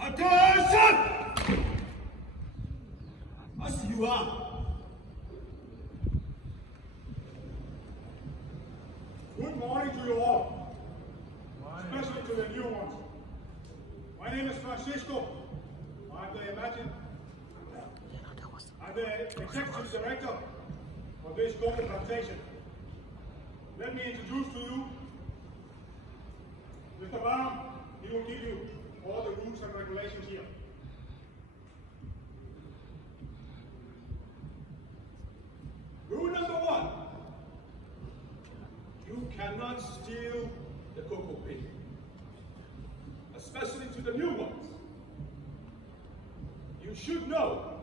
Attention! As you are. Good morning to you all, especially to the new ones. My name is Francisco. I'm the executive director of this golden plantation. Let me introduce to you Mr. Brown. He will give you all the rules and regulations here. Rule number 1. You cannot steal the cocoa bean, especially to the new ones. You should know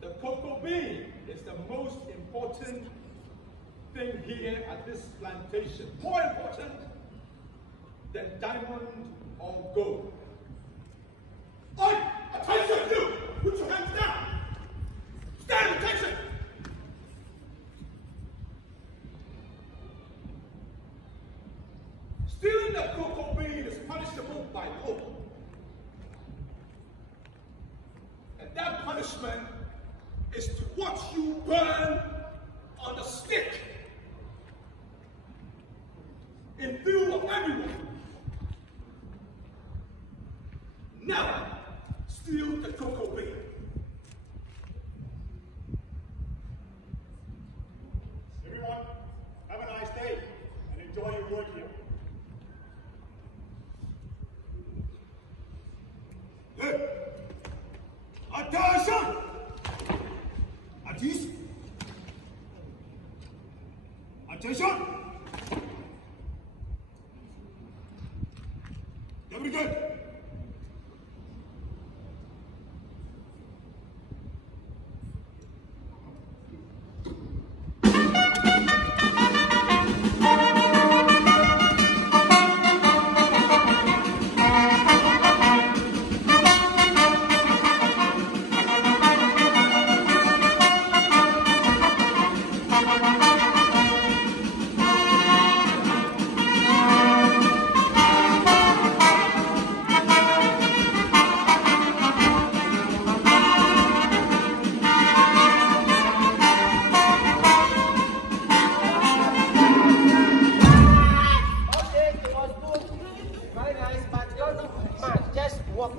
the cocoa bean is the most important thing here at this plantation. More important than diamond or gold. Oi! Attention you! Put your hands down! Stand attention! Stealing the cocoa bean is punishable by law. And that punishment is to watch you burn on a stick in view of everyone. Never steal the cocoa bean. Everyone, have a nice day and enjoy your work here. Hey! Attention! Attention! Attention! Very good.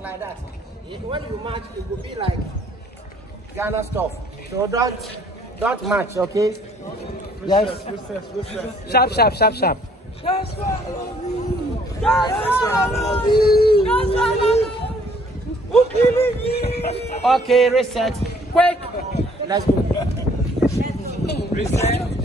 Like that. When you march, it will be like Ghana stuff. So don't march, okay? Yes. Sharp. That's why I love you. That's why I love you. That's why I love you. Okay, reset. Quick. Let's go. Reset.